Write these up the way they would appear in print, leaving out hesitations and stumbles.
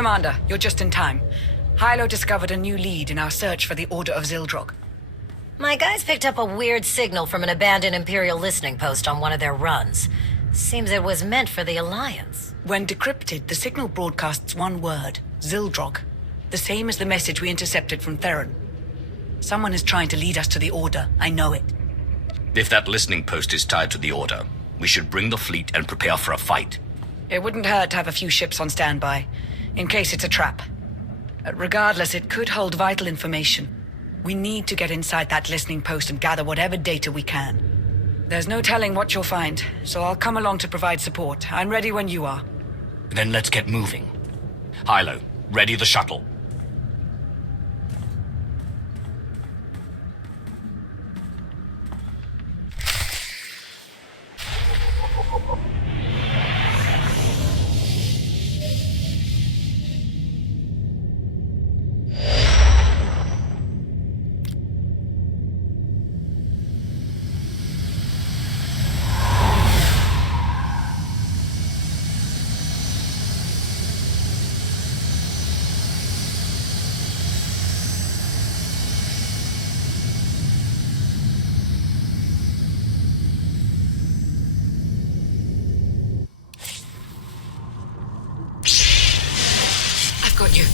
Commander, you're just in time. Hilo discovered a new lead in our search for the Order of Zildrog. My guys picked up a weird signal from an abandoned Imperial listening post on one of their runs. Seems it was meant for the Alliance. When decrypted, the signal broadcasts one word, Zildrog. The same as the message we intercepted from Theron. Someone is trying to lead us to the Order, I know it. If that listening post is tied to the Order, we should bring the fleet and prepare for a fight. It wouldn't hurt to have a few ships on standby, in case it's a trap. Regardless, it could hold vital information. We need to get inside that listening post and gather whatever data we can. There's no telling what you'll find, so I'll come along to provide support. I'm ready when you are. Then let's get moving. Hilo, ready the shuttle. Got you.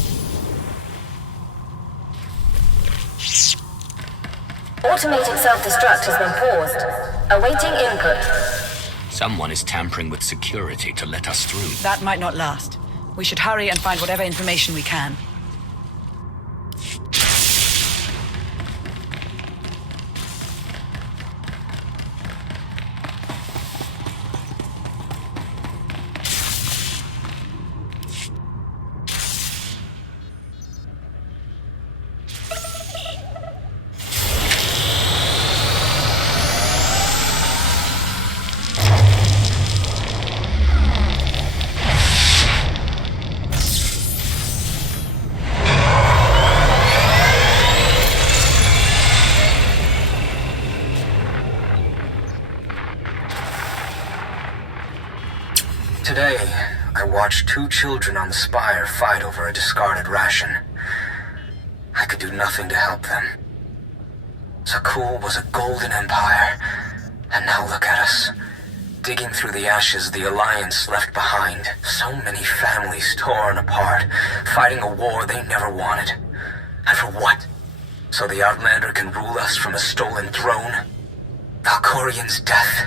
Automated self-destruct has been paused. Awaiting input. Someone is tampering with security to let us through. That might not last. We should hurry and find whatever information we can. Today, I watched two children on the Spire fight over a discarded ration. I could do nothing to help them. Zakul was a golden empire, and now look at us. Digging through the ashes the Alliance left behind. So many families torn apart, fighting a war they never wanted. And for what? So the Outlander can rule us from a stolen throne? Valkorian's death,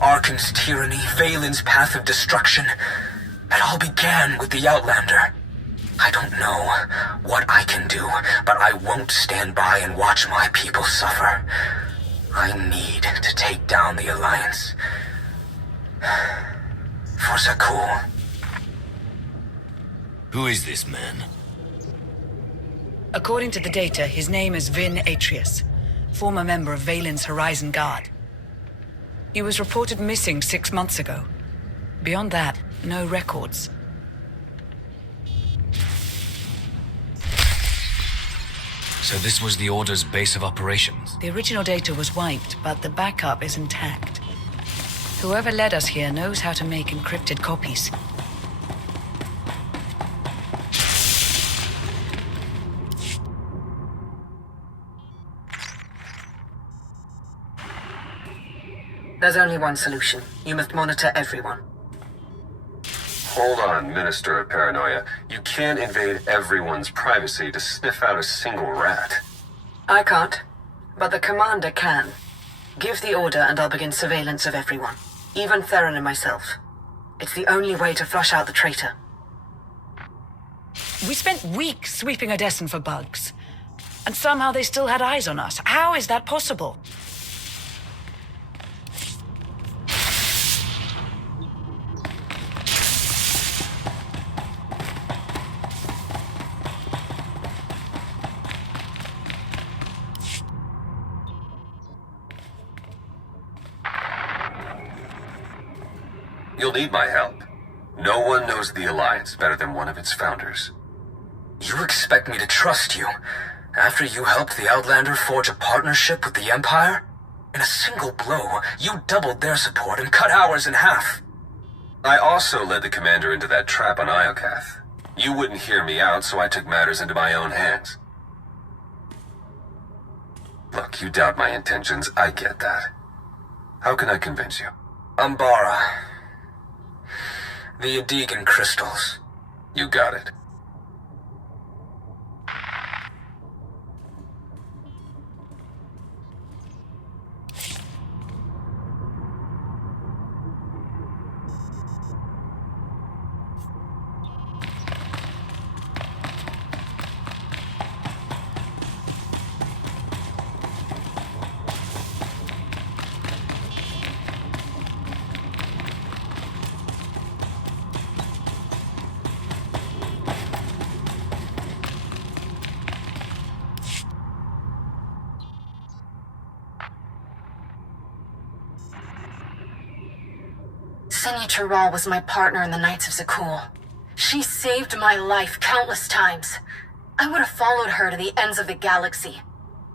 Arkham's tyranny, Valen's path of destruction. It all began with the Outlander. I don't know what I can do, but I won't stand by and watch my people suffer. I need to take down the Alliance. For Zakul. Who is this man? According to the data, his name is Vin Atrius, former member of Valen's Horizon Guard. He was reported missing 6 months ago. Beyond that, no records. So this was the Order's base of operations? The original data was wiped, but the backup is intact. Whoever led us here knows how to make encrypted copies. There's only one solution. You must monitor everyone. Hold on, Minister of Paranoia. You can't invade everyone's privacy to sniff out a single rat. I can't, but the Commander can. Give the order and I'll begin surveillance of everyone. Even Theron and myself. It's the only way to flush out the traitor. We spent weeks sweeping Odessen for bugs. And somehow they still had eyes on us. How is that possible? You'll need my help. No one knows the Alliance better than one of its founders. You expect me to trust you? After you helped the Outlander forge a partnership with the Empire? In a single blow, you doubled their support and cut ours in half. I also led the commander into that trap on Iokath. You wouldn't hear me out, so I took matters into my own hands. Look, you doubt my intentions, I get that. How can I convince you? Umbara. The Adegan crystals. You got it. SWTOR was my partner in the Knights of Zakul. She saved my life countless times. I would have followed her to the ends of the galaxy.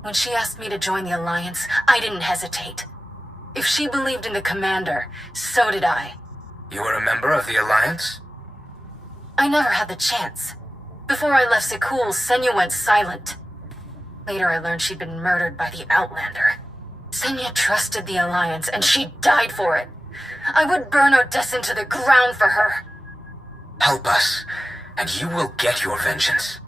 When she asked me to join the Alliance, I didn't hesitate. If she believed in the Commander, so did I. You were a member of the Alliance? I never had the chance. Before I left Zakul, Senya went silent. Later I learned she'd been murdered by the Outlander. Senya trusted the Alliance, and she died for it. I would burn Odessa to the ground for her. Help us, and you will get your vengeance.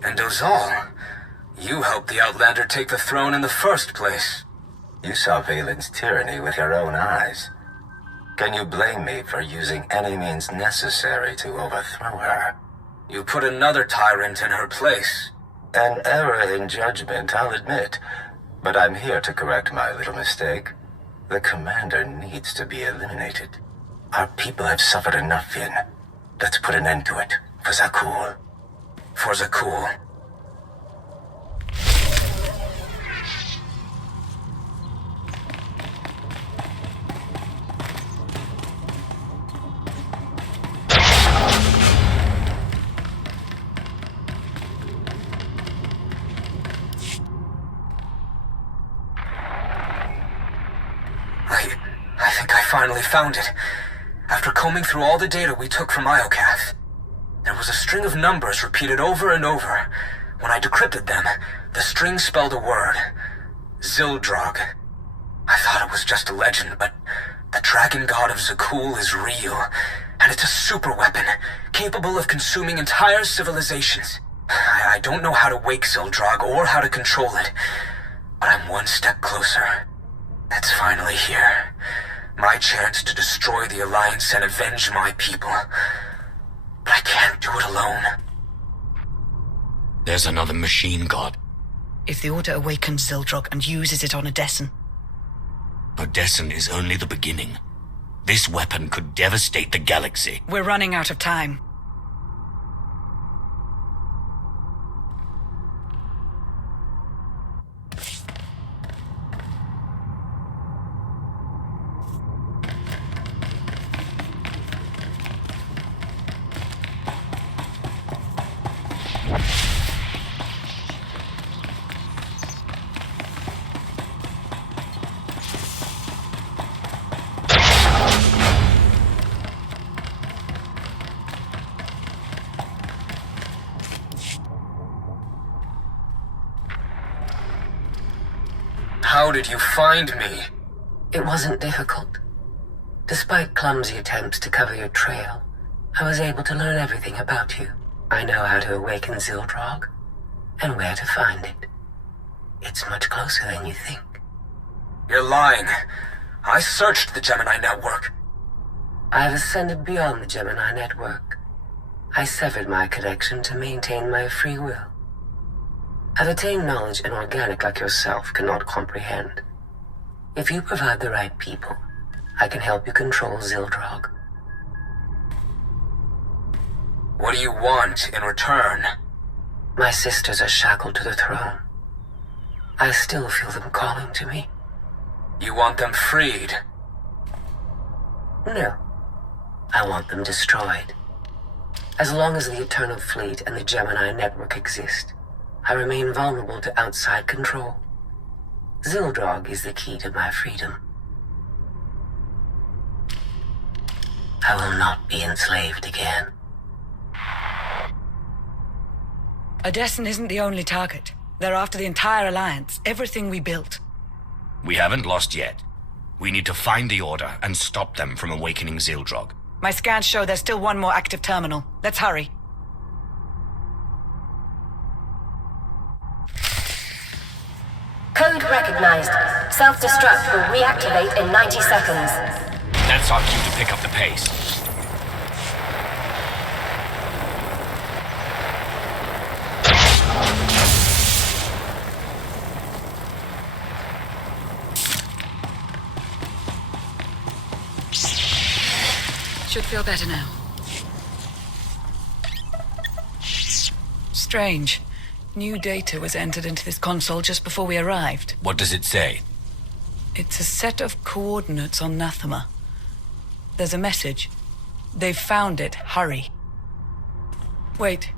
And Ozal, you helped the Outlander take the throne in the first place. You saw Valen's tyranny with your own eyes. Can you blame me for using any means necessary to overthrow her? You put another tyrant in her place. An error in judgment, I'll admit. But I'm here to correct my little mistake. The Commander needs to be eliminated. Our people have suffered enough, Finn. Let's put an end to it, for Zakul. For Zakul. I think I finally found it. After combing through all the data we took from Iocath, there was a string of numbers repeated over and over. When I decrypted them, the string spelled a word. Zildrog. I thought it was just a legend, but the dragon god of Zakul is real, and it's a super weapon, capable of consuming entire civilizations. I don't know how to wake Zildrog or how to control it, but I'm one step closer. It's finally here. My chance to destroy the Alliance and avenge my people. But I can't do it alone. There's another machine god. If the Order awakens Zildrog and uses it on Odessan. Odessan is only the beginning. This weapon could devastate the galaxy. We're running out of time. How did you find me? It wasn't difficult. Despite clumsy attempts to cover your trail, I was able to learn everything about you. I know how to awaken Zildrog, and where to find it. It's much closer than you think. You're lying. I searched the Gemini network. I've ascended beyond the Gemini network. I severed my connection to maintain my free will. I've attained knowledge an organic like yourself cannot comprehend. If you provide the right people, I can help you control Zildrog. What do you want in return? My sisters are shackled to the throne. I still feel them calling to me. You want them freed? No. I want them destroyed. As long as the Eternal Fleet and the Gemini network exist, I remain vulnerable to outside control. Zildrog is the key to my freedom. I will not be enslaved again. Odessen isn't the only target. They're after the entire Alliance, everything we built. We haven't lost yet. We need to find the Order and stop them from awakening Zildrog. My scans show there's still one more active terminal. Let's hurry. Code recognized. Self-destruct will reactivate in 90 seconds. That's our cue to pick up the pace. Should feel better now. Strange. New data was entered into this console just before we arrived. What does it say? It's a set of coordinates on Nathema. There's a message. They've found it. Hurry. Wait.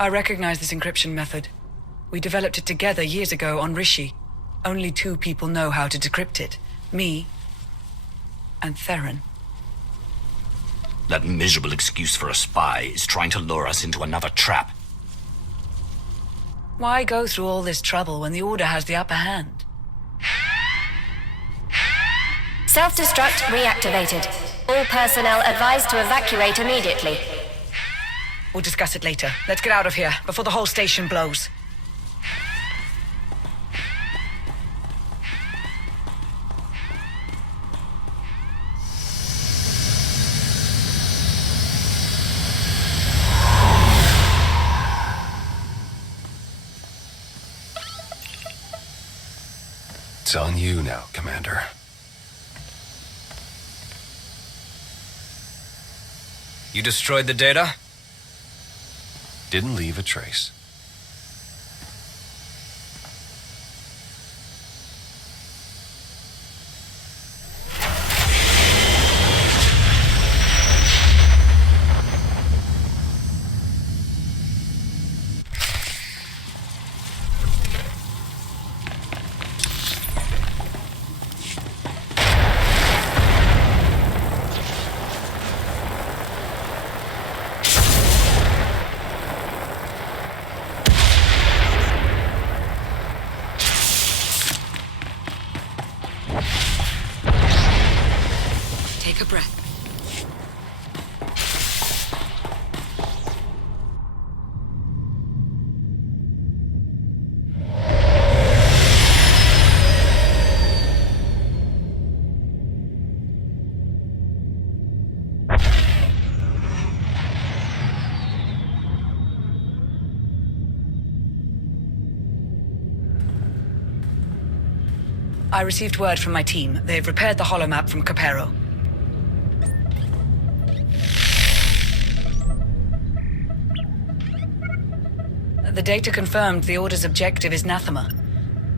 I recognize this encryption method. We developed it together years ago on Rishi. Only 2 people know how to decrypt it. Me and Theron. That miserable excuse for a spy is trying to lure us into another trap. Why go through all this trouble when the Order has the upper hand? Self-destruct reactivated. All personnel advised to evacuate immediately. We'll discuss it later. Let's get out of here before the whole station blows. It's on you now, Commander. You destroyed the data? Didn't leave a trace. Take a breath. I received word from my team. They've repaired the holomap from Capero. The data confirmed the Order's objective is Nathema.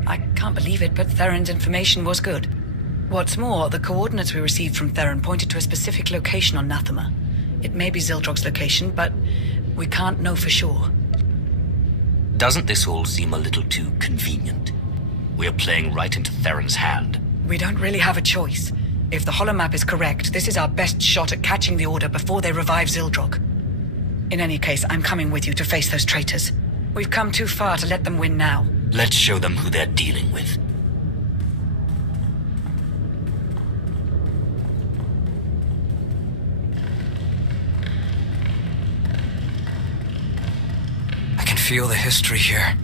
I can't believe it, but Theron's information was good. What's more, the coordinates we received from Theron pointed to a specific location on Nathema. It may be Zildrog's location, but we can't know for sure. Doesn't this all seem a little too convenient? We're playing right into Theron's hand. We don't really have a choice. If the holomap is correct, this is our best shot at catching the Order before they revive Zildrog. In any case, I'm coming with you to face those traitors. We've come too far to let them win now. Let's show them who they're dealing with. I can feel the history here.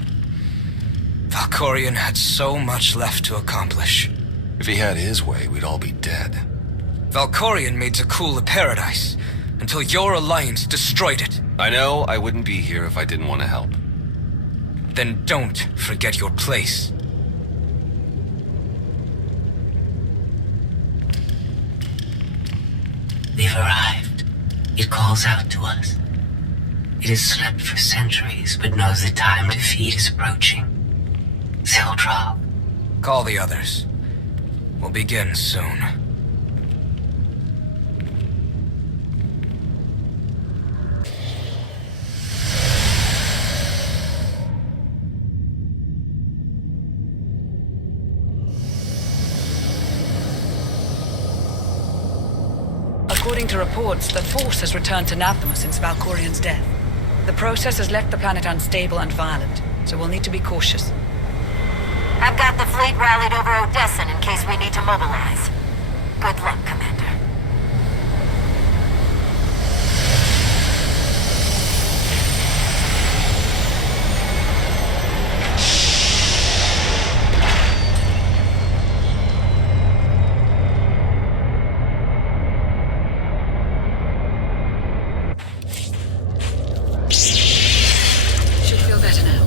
Valkorion had so much left to accomplish. If he had his way, we'd all be dead. Valkorion made Zakul a paradise, until your alliance destroyed it. I know I wouldn't be here if I didn't want to help. Then don't forget your place. We've arrived. It calls out to us. It has slept for centuries, but knows the time to feed is approaching. Zildrog. Call the others. We'll begin soon. According to reports, the Force has returned to Nathema since Valkorian's death. The process has left the planet unstable and violent, so we'll need to be cautious. I've got the fleet rallied over Odessa in case we need to mobilize. Good luck, Commander. Should feel better now.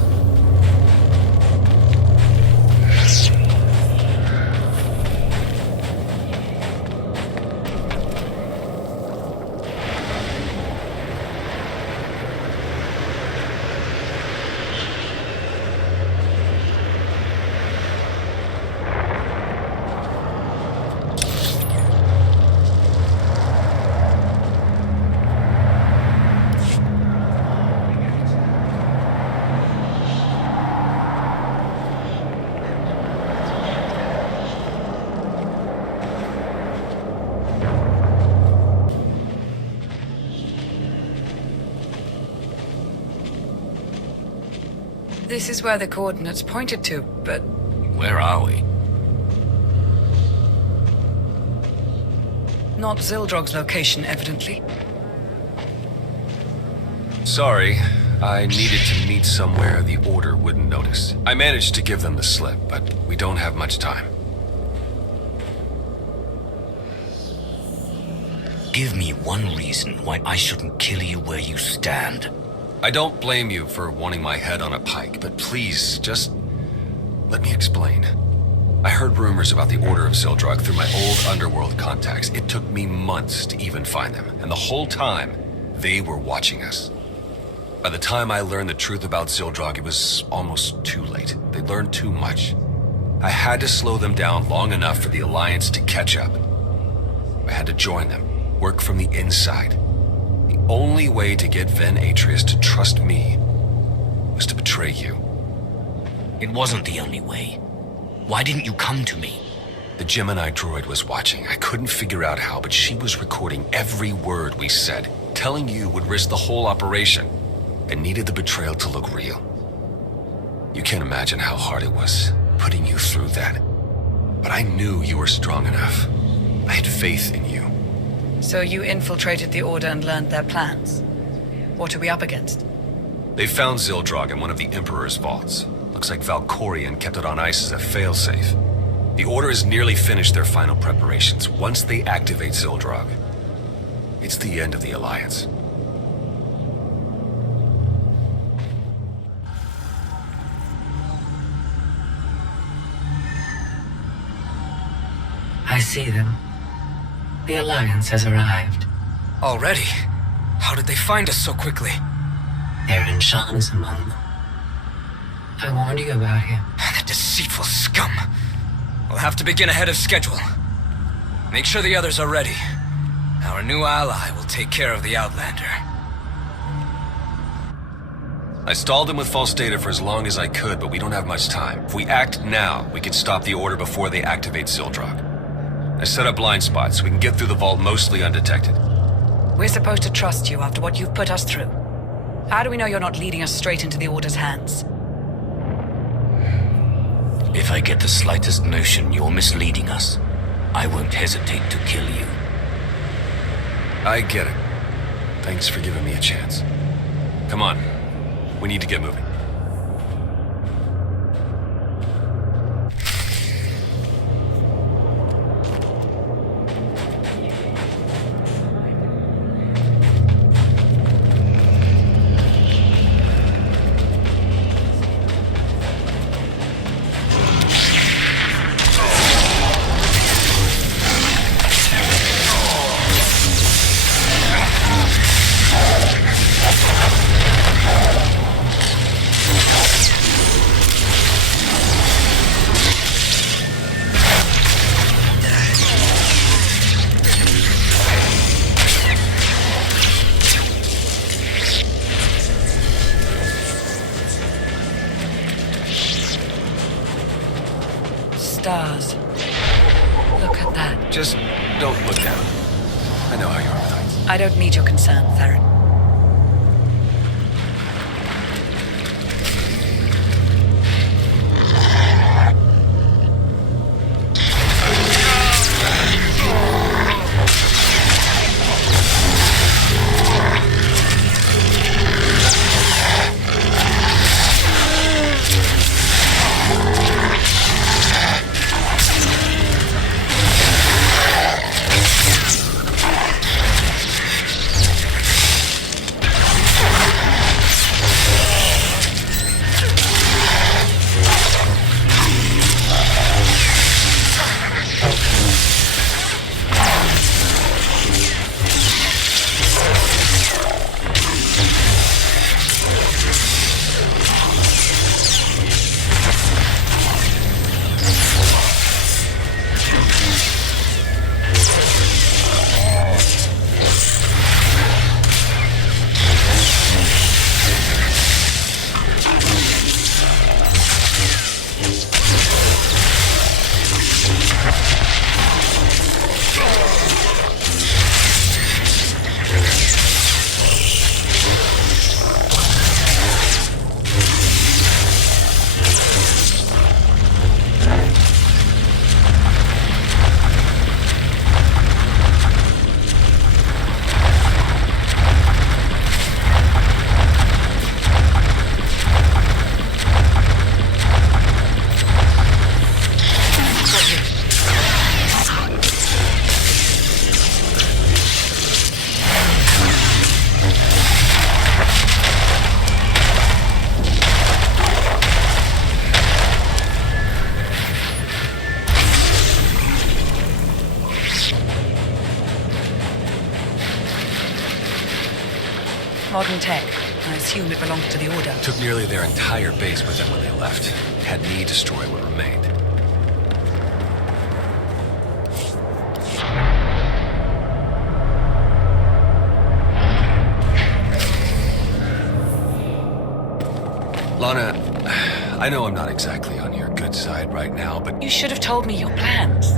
This is where the coordinates pointed to, but Where are we? not Zildrog's location, evidently. Sorry, I needed to meet somewhere the Order wouldn't notice. I managed to give them the slip, but we don't have much time. Give me one reason why I shouldn't kill you where you stand. I don't blame you for wanting my head on a pike, but please, just let me explain. I heard rumors about the Order of Zildrog through my old underworld contacts. It took me months to even find them, and the whole time, they were watching us. By the time I learned the truth about Zildrog, it was almost too late. They learned too much. I had to slow them down long enough for the Alliance to catch up. I had to join them, work from the inside. The only way to get Ven Atreus to trust me was to betray you. It wasn't the only way. Why didn't you come to me? The Gemini droid was watching. I couldn't figure out how, but she was recording every word we said. Telling you would risk the whole operation. I needed the betrayal to look real. You can't imagine how hard it was putting you through that. But I knew you were strong enough. I had faith in you. So you infiltrated the Order and learned their plans. What are we up against? They found Zildrog in one of the Emperor's vaults. Looks like Valkorian kept it on ice as a failsafe. The Order has nearly finished their final preparations. Once they activate Zildrog, it's the end of the Alliance. I see them. The Alliance has arrived. Already? How did they find us so quickly? Aaron Sean is among them. I warned you about him. The deceitful scum. We'll have to begin ahead of schedule. Make sure the others are ready. Our new ally will take care of the Outlander. I stalled him with false data for as long as I could, but we don't have much time. If we act now, we can stop the Order before they activate Zildrog. I set up blind spots so we can get through the vault mostly undetected. We're supposed to trust you after what you've put us through. How do we know you're not leading us straight into the Order's hands? If I get the slightest notion you're misleading us, I won't hesitate to kill you. I get it. Thanks for giving me a chance. Come on. We need to get moving. I don't need your concern, Theron. Modern tech. I assume it belongs to the Order. Took nearly their entire base with them when they left. Had me destroy what remained. Lana, I know I'm not exactly on your good side right now, but... You should have told me your plans.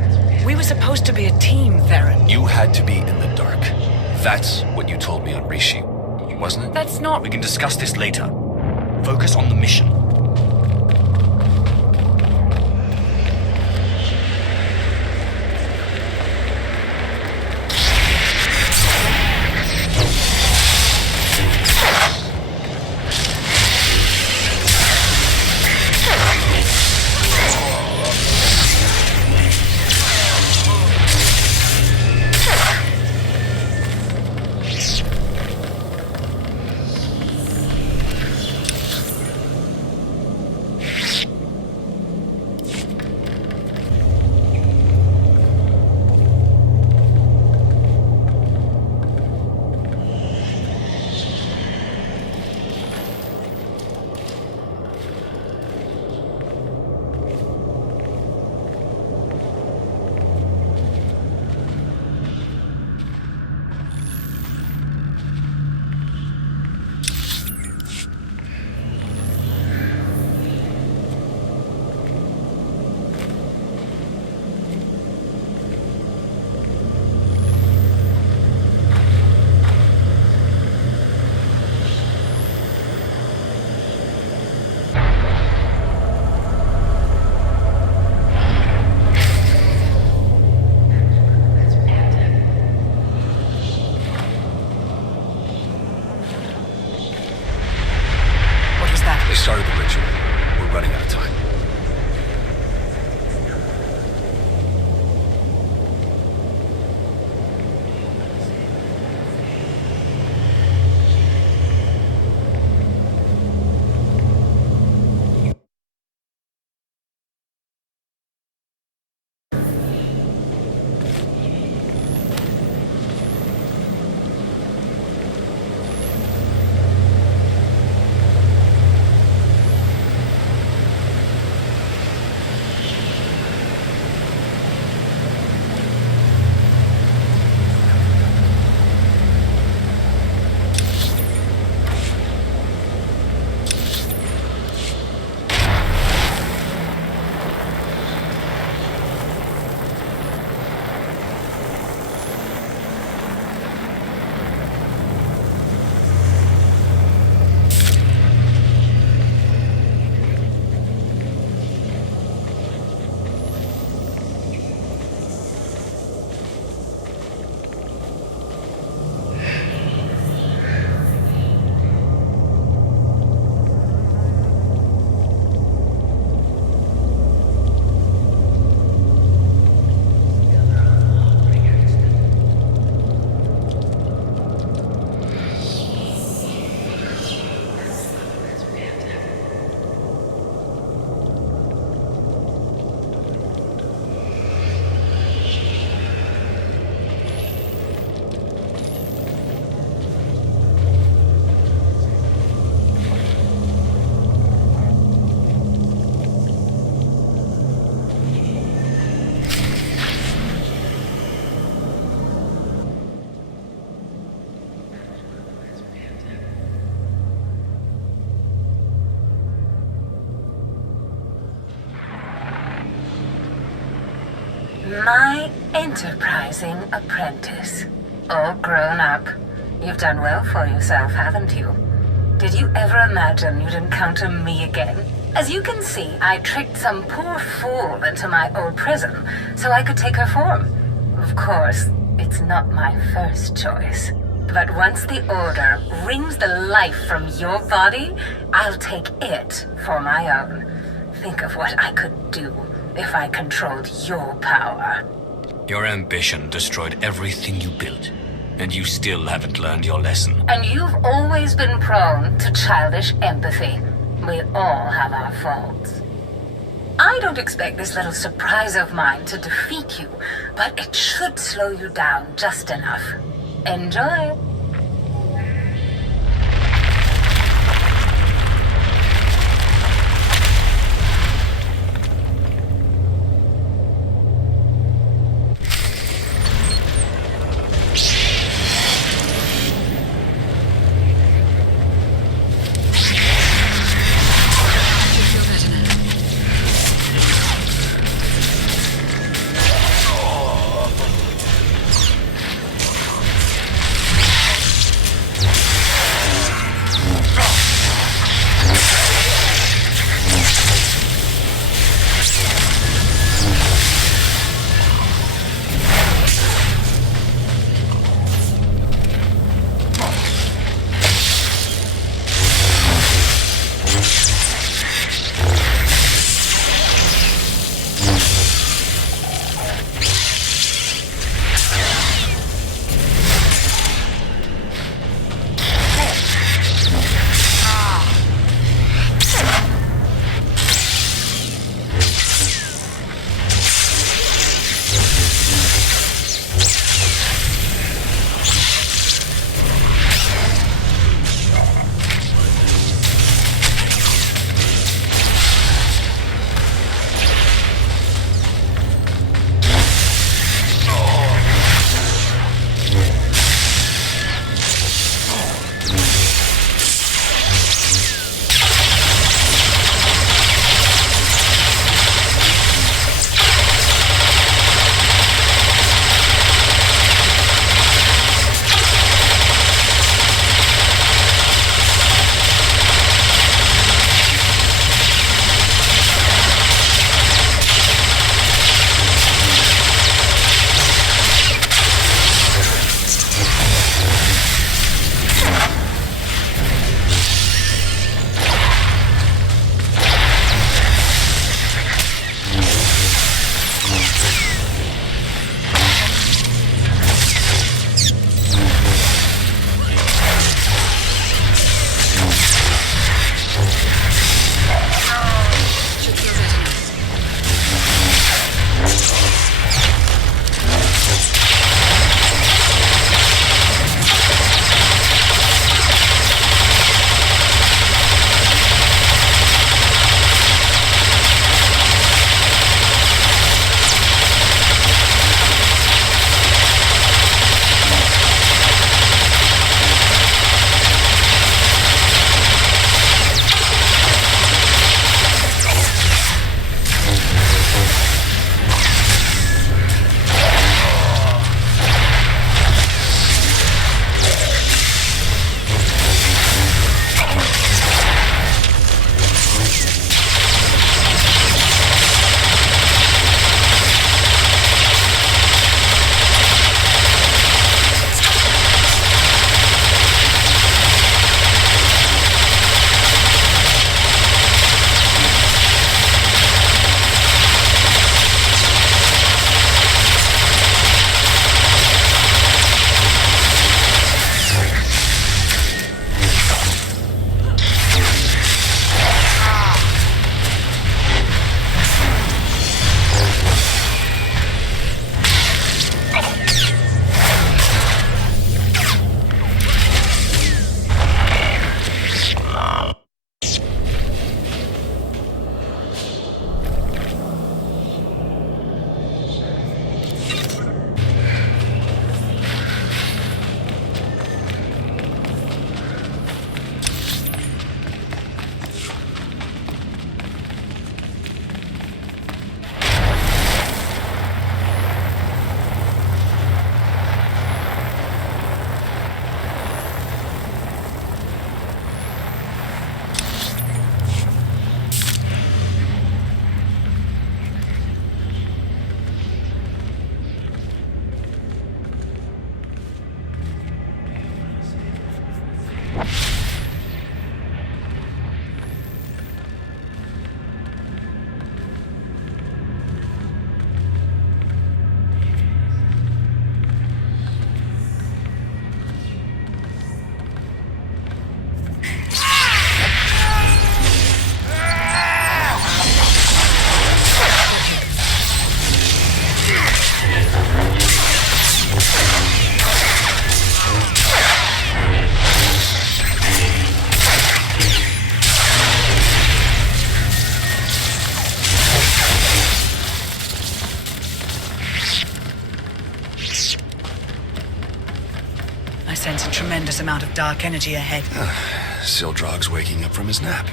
We were supposed to be a team, Theron. You had to be in the dark. That's what you told me on Rishi, wasn't it? That's not... We can discuss this later. Focus on the mission. They started the ritual. We're running out of time. My enterprising apprentice. All grown up. You've done well for yourself, haven't you? Did you ever imagine you'd encounter me again? As you can see, I tricked some poor fool into my old prison so I could take her form. Of course, it's not my first choice. But once the Order wrings the life from your body, I'll take it for my own. Think of what I could do if I controlled your power. Your ambition destroyed everything you built, and you still haven't learned your lesson. And you've always been prone to childish empathy. We all have our faults. I don't expect this little surprise of mine to defeat you, but it should slow you down just enough. Enjoy. I sense a tremendous amount of dark energy ahead. Sildrog's waking up from his nap.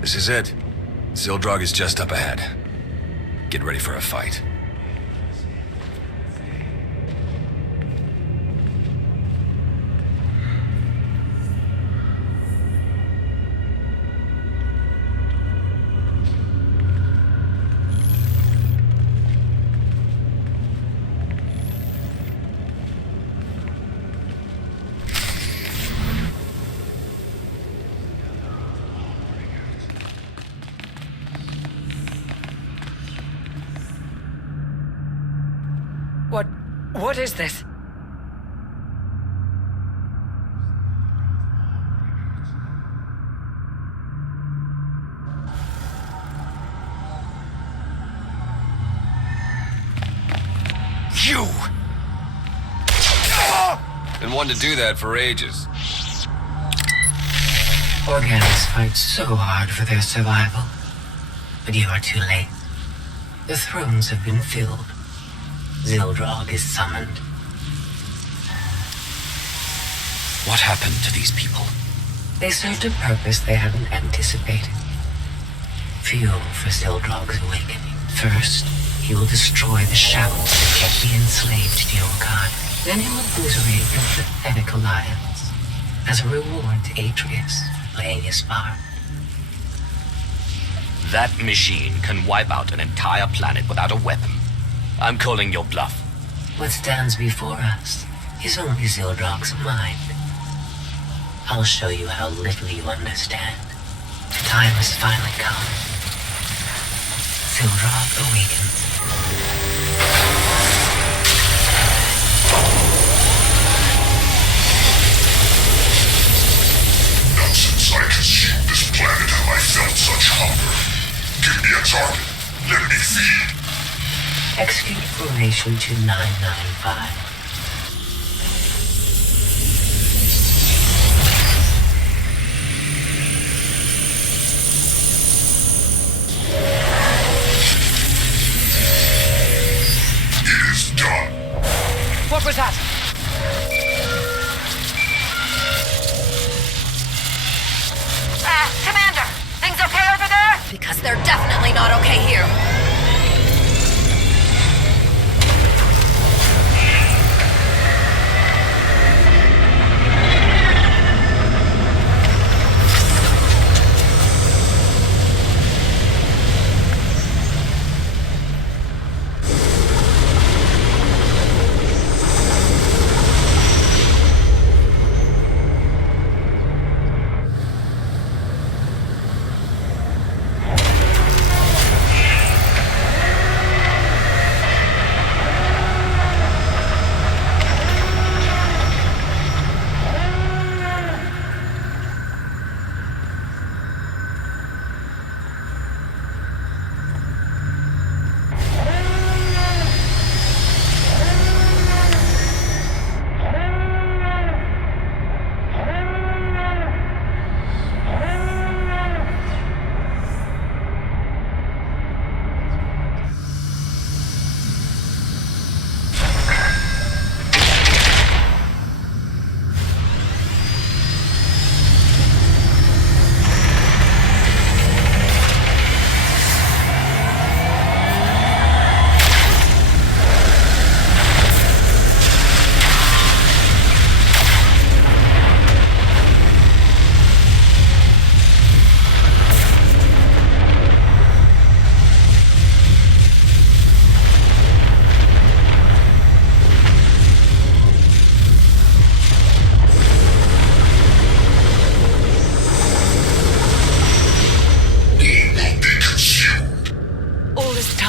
This is it. Sildrog is just up ahead. Get ready for a fight. What is this? You! Been wanting to do that for ages. Organics fight so hard for their survival. But you are too late. The thrones have been filled. Sildrog is summoned. What happened to these people? They served a purpose they hadn't anticipated. Fuel for Sildrog's awakening. First, he will destroy the shackles that kept the enslaved to your god. Then he will obliterate your pathetic alliance. As a reward to Atreus, playing his part. That machine can wipe out an entire planet without a weapon. I'm calling your bluff. What stands before us is only Sildrog's mind. I'll show you how little you understand. The time has finally come. Sildrog awakens. Not since I consumed this planet have I felt such hunger. Give me a target. Let me feed. Execute formation 2995. It is done. What was that? Commander! Things okay over there? Because they're definitely not okay here.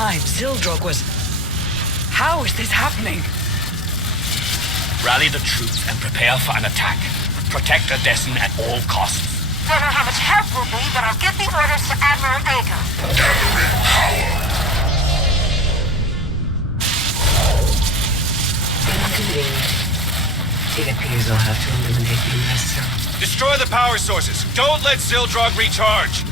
alive. Zildrog was... How is this happening? Rally the troops and prepare for an attack. Protect Odessin at all costs. Don't know how much help will be, but I'll get the orders to Admiral Ager. Gathering power. Inconvenient. It appears I'll have to eliminate you myself. Destroy the power sources. Don't let Zildrog recharge.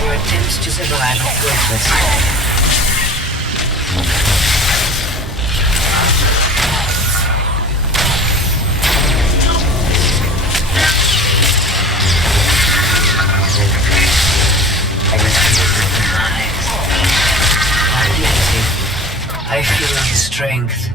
Your attempts to survive are worthless. I feel his strength.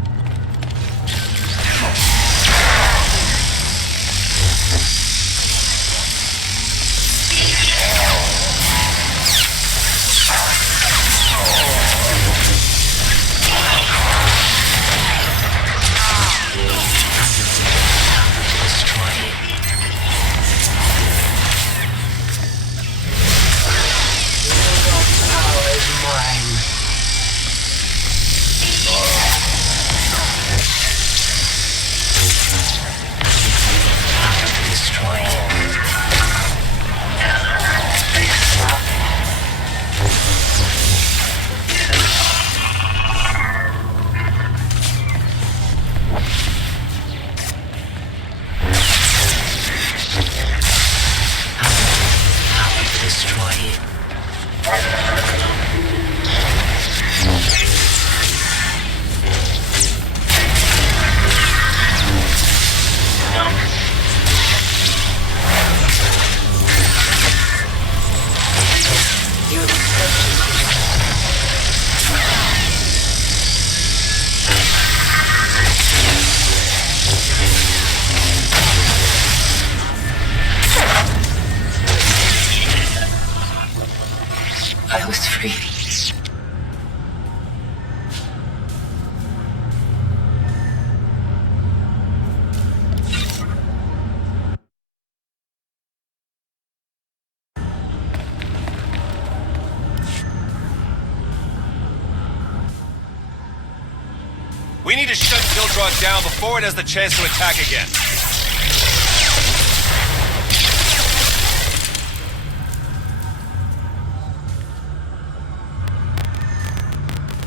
I was free. We need to shut Zildrog down before it has the chance to attack again.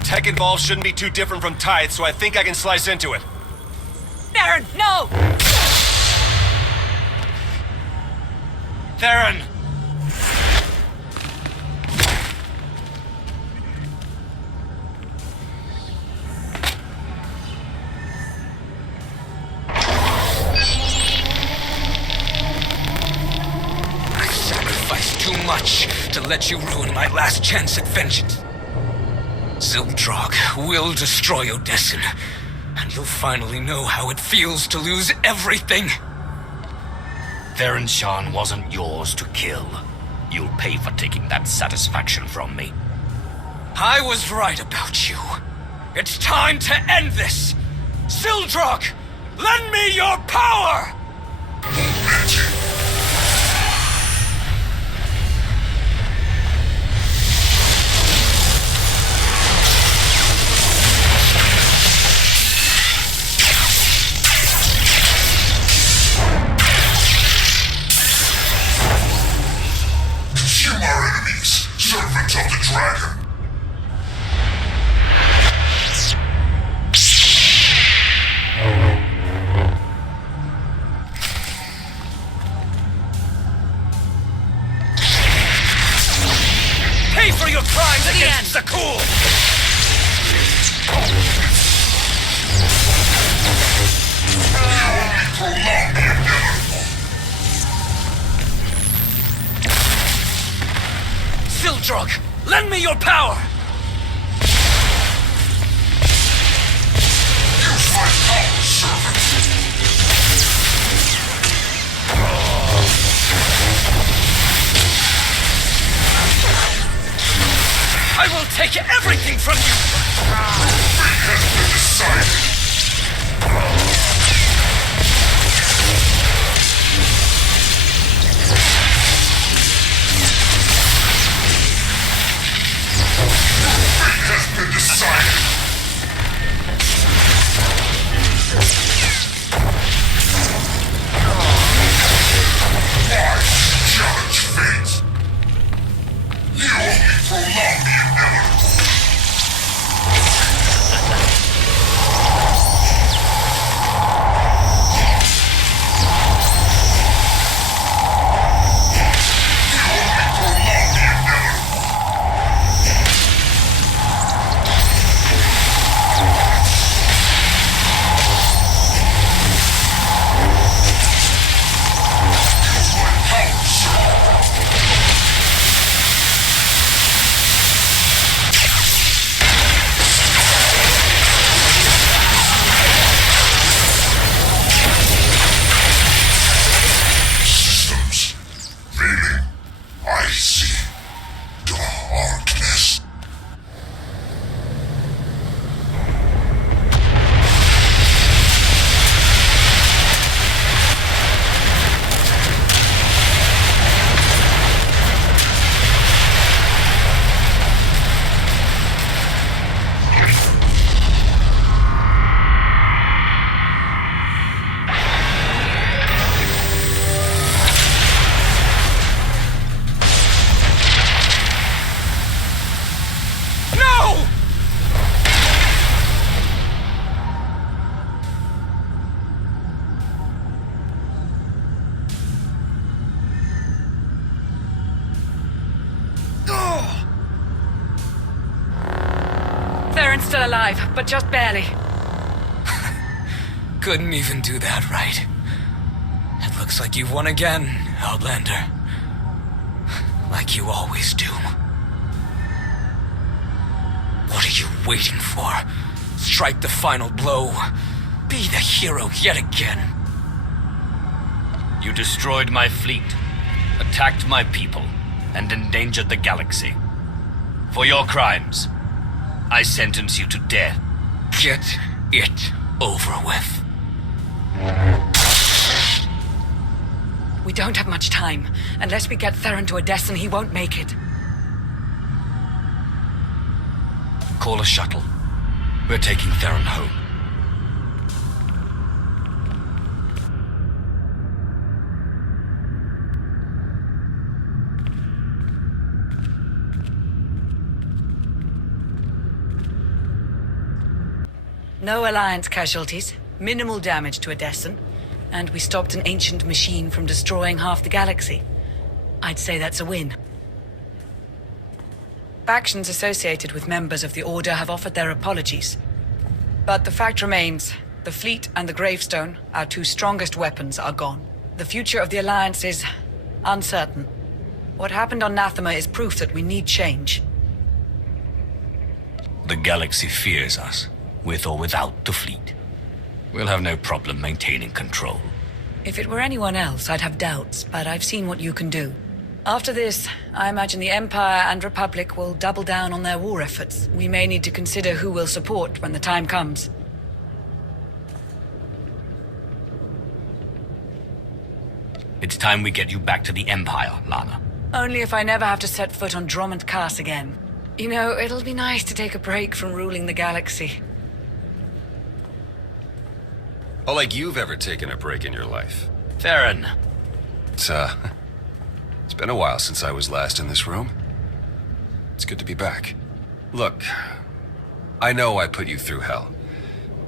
Tech involved shouldn't be too different from Tithe, so I think I can slice into it. Theron, no! Theron! I sacrificed too much to let you ruin my last chance at vengeance. Zildrog will destroy Odessin, and you'll finally know how it feels to lose everything. Theron Shan wasn't yours to kill. You'll pay for taking that satisfaction from me. I was right about you. It's time to end this! Zildrog, lend me your power! Consume our enemies, servants of the dragon. Pay for your crimes against Zakul! Prolong the inevitable. Zildrog, lend me your power! I will take everything from you! Fate has been decided. Fate has been decided. Why challenge fate? You only prolong the inevitable. Theron's still alive, but just barely. Couldn't even do that right. It looks like you've won again, Outlander. Like you always do. What are you waiting for? Strike the final blow. Be the hero yet again. You destroyed my fleet, attacked my people, and endangered the galaxy. For your crimes, I sentence you to death. Get it over with. We don't have much time. Unless we get Theron to Odesson, he won't make it. Call a shuttle. We're taking Theron home. No Alliance casualties, minimal damage to Odesson, and we stopped an ancient machine from destroying half the galaxy. I'd say that's a win. Factions associated with members of the Order have offered their apologies. But the fact remains, the fleet and the gravestone, our two strongest weapons, are gone. The future of the Alliance is uncertain. What happened on Nathema is proof that we need change. The galaxy fears us, with or without the fleet. We'll have no problem maintaining control. If it were anyone else, I'd have doubts, but I've seen what you can do. After this, I imagine the Empire and Republic will double down on their war efforts. We may need to consider who we'll support when the time comes. It's time we get you back to the Empire, Lana. Only if I never have to set foot on Drummond Cass again. You know, it'll be nice to take a break from ruling the galaxy. Oh, like you've ever taken a break in your life. Theron. It's been a while since I was last in this room. It's good to be back. Look, I know I put you through hell.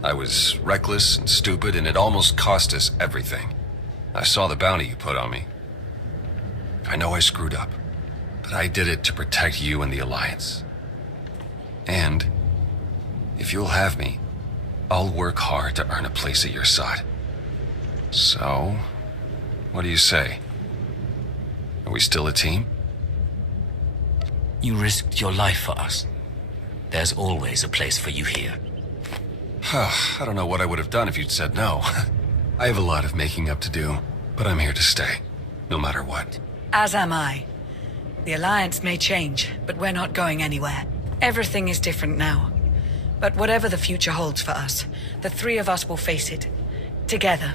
I was reckless and stupid, and it almost cost us everything. I saw the bounty you put on me. I know I screwed up, but I did it to protect you and the Alliance. And if you'll have me, I'll work hard to earn a place at your side. So, what do you say? Are we still a team? You risked your life for us. There's always a place for you here. I don't know what I would have done if you'd said no. I have a lot of making up to do, but I'm here to stay, no matter what. As am I. The Alliance may change, but we're not going anywhere. Everything is different now. But whatever the future holds for us, the three of us will face it. Together.